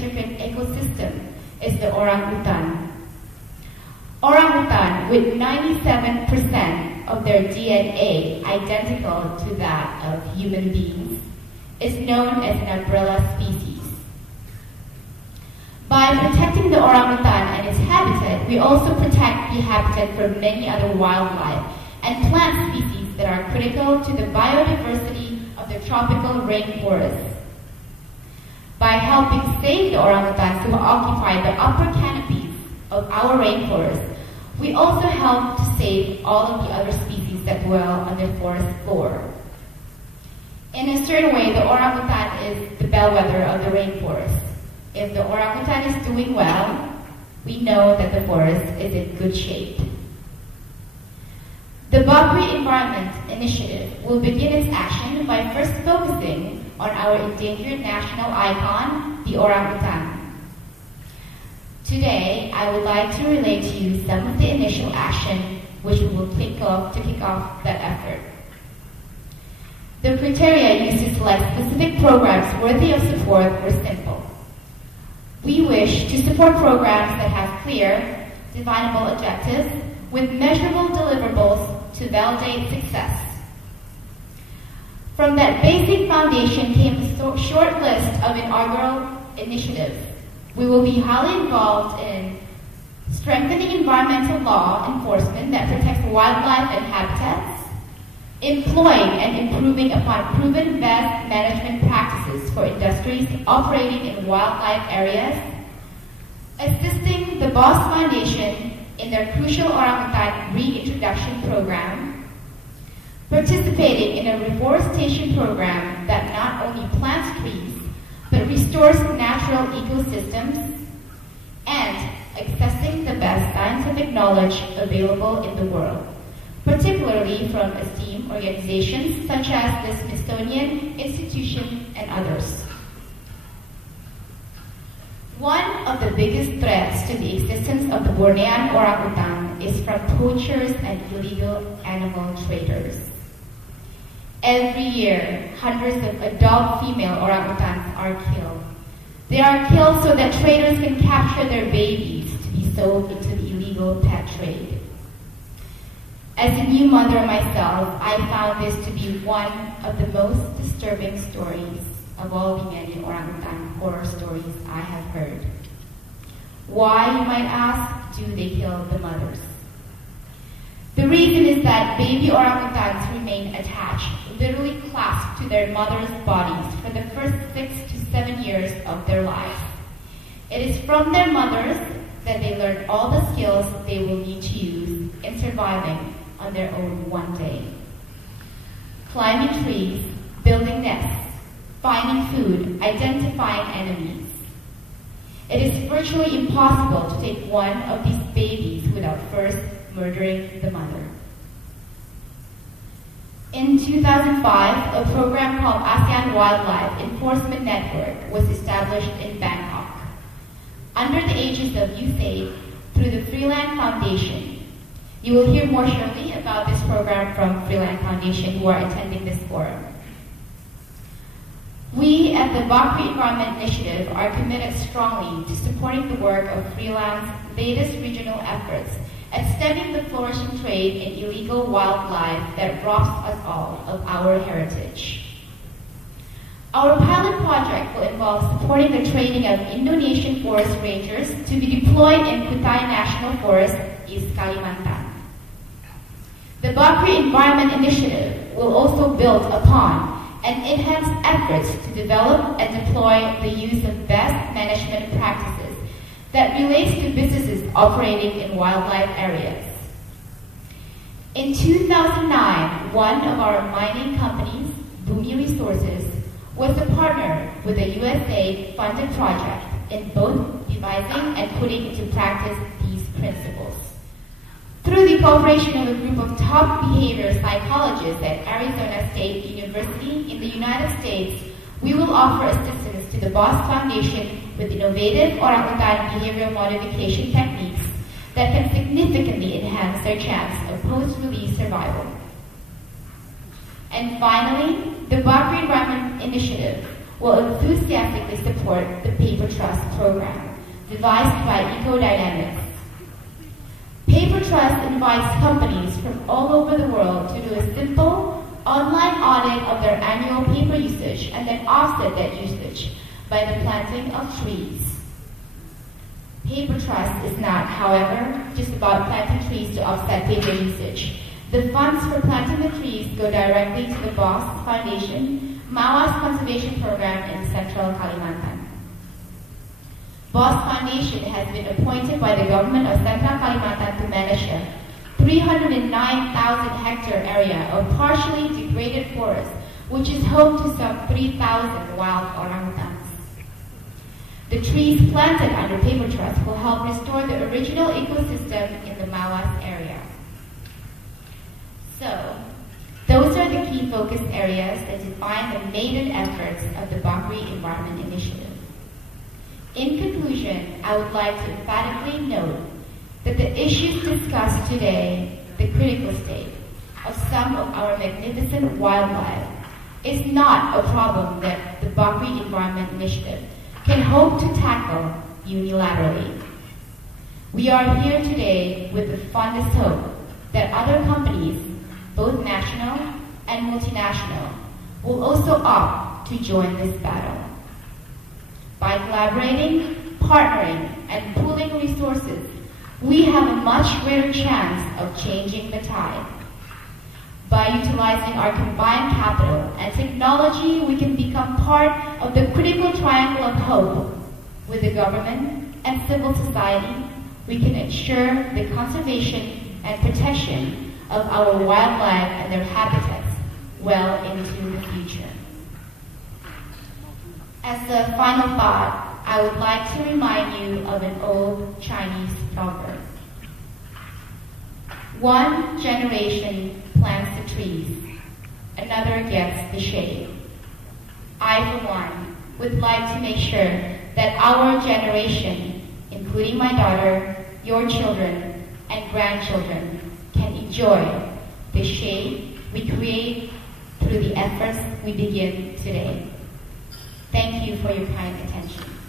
intricate ecosystem is the orangutan. Orangutan, with 97% of their DNA identical to that of human beings, is known as an umbrella species. By protecting the orangutan and its habitat, we also protect the habitat for many other wildlife and plant species that are critical to the biodiversity of the tropical rainforests. By helping save the orangutans who occupy the upper canopies of our rainforest, we also help to save all of the other species that dwell on the forest floor. In a certain way, the orangutan is the bellwether of the rainforest. If the orangutan is doing well, we know that the forest is in good shape. The Bakrie Environment Initiative will begin its action by first focusing on our endangered national icon, the orangutan. Today, I would like to relate to you some of the initial action which we will kick off that effort. The criteria used to select specific programs worthy of support were simple. We wish to support programs that have clear, definable objectives with measurable deliverables to validate success. From that basic foundation came a short list of inaugural initiatives. We will be highly involved in strengthening environmental law enforcement that protects wildlife and habitats, employing and improving upon proven best management practices for industries operating in wildlife areas, assisting the BOSS Foundation in their crucial orangutan reintroduction program, participating in a reforestation program that not only plants trees, but restores natural ecosystems, and accessing the best scientific knowledge available in the world, particularly from esteemed organizations such as the Smithsonian Institution and others. One of the biggest threats to the existence of the Bornean orangutan is from poachers and illegal animal traders. Every year, hundreds of adult female orangutans are killed. They are killed so that traders can capture their babies to be sold into the illegal pet trade. As a new mother myself, I found this to be one of the most disturbing stories of all the many orangutan horror stories I have heard. Why, you might ask, do they kill the mothers? The reason is that baby orangutans remain attached, literally clasped to their mothers' bodies for the first 6 to 7 years of their lives. It is from their mothers that they learn all the skills they will need to use in surviving on their own one day. Climbing trees, building nests, finding food, identifying enemies. It is virtually impossible to take one of these babies without first murdering the mother. In 2005, a program called ASEAN Wildlife Enforcement Network was established in Bangkok. Under the aegis of USAID through the Freeland Foundation. You will hear more shortly about this program from Freeland Foundation who are attending this forum. We at the Bakrie Environment Initiative are committed strongly to supporting the work of Freeland's latest regional efforts at stemming the flourishing trade in illegal wildlife that robs us all of our heritage. Our pilot project will involve supporting the training of Indonesian forest rangers to be deployed in Kutai National Forest, East Kalimantan. The Bakrie Environment Initiative will also build upon and enhance efforts to develop and deploy the use of best management practices that relates to businesses operating in wildlife areas. In 2009, one of our mining companies, Bumi Resources, was a partner with a USAID-funded project in both devising and putting into practice these principles. Through the cooperation of a group of top behavior psychologists at Arizona State University in the United States, we will offer assistance to the BOSS Foundation with innovative orangutan behavioral modification techniques that can significantly enhance their chance of post-release survival. And finally, the Bakrie Environment Initiative will enthusiastically support the Paper Trust program, devised by EcoDynamics. Paper Trust invites companies from all over the world to do a simple online audit of their annual paper usage and then offset that usage by the planting of trees. Paper Trust is not, however, just about planting trees to offset paper usage. The funds for planting the trees go directly to the BOSS Foundation, Mawas Conservation Program in Central Kalimantan. BOSS Foundation has been appointed by the government of Central Kalimantan to manage a 309,000 hectare area of partially degraded forest, which is home to some 3,000 wild orangutans. The trees planted under Paper Trust will help restore the original ecosystem in the Mawas area. So, those are the key focus areas that define the maiden efforts of the Bakrie Environment Initiative. In conclusion, I would like to emphatically note that the issues discussed today, the critical state of some of our magnificent wildlife, is not a problem that the Bakrie Environment Initiative can hope to tackle unilaterally. We are here today with the fondest hope that other companies, both national and multinational, will also opt to join this battle. By collaborating, partnering, and pooling resources, we have a much greater chance of changing the tide. By utilizing our combined capital and technology, we can become part of the critical triangle of hope. With the government and civil society, we can ensure the conservation and protection of our wildlife and their habitats well into the future. As a final thought, I would like to remind you of an old Chinese proverb. One generation plants the trees, another gets the shade. I, for one, would like to make sure that our generation, including my daughter, your children, and grandchildren, can enjoy the shade we create through the efforts we begin today. Thank you for your kind attention.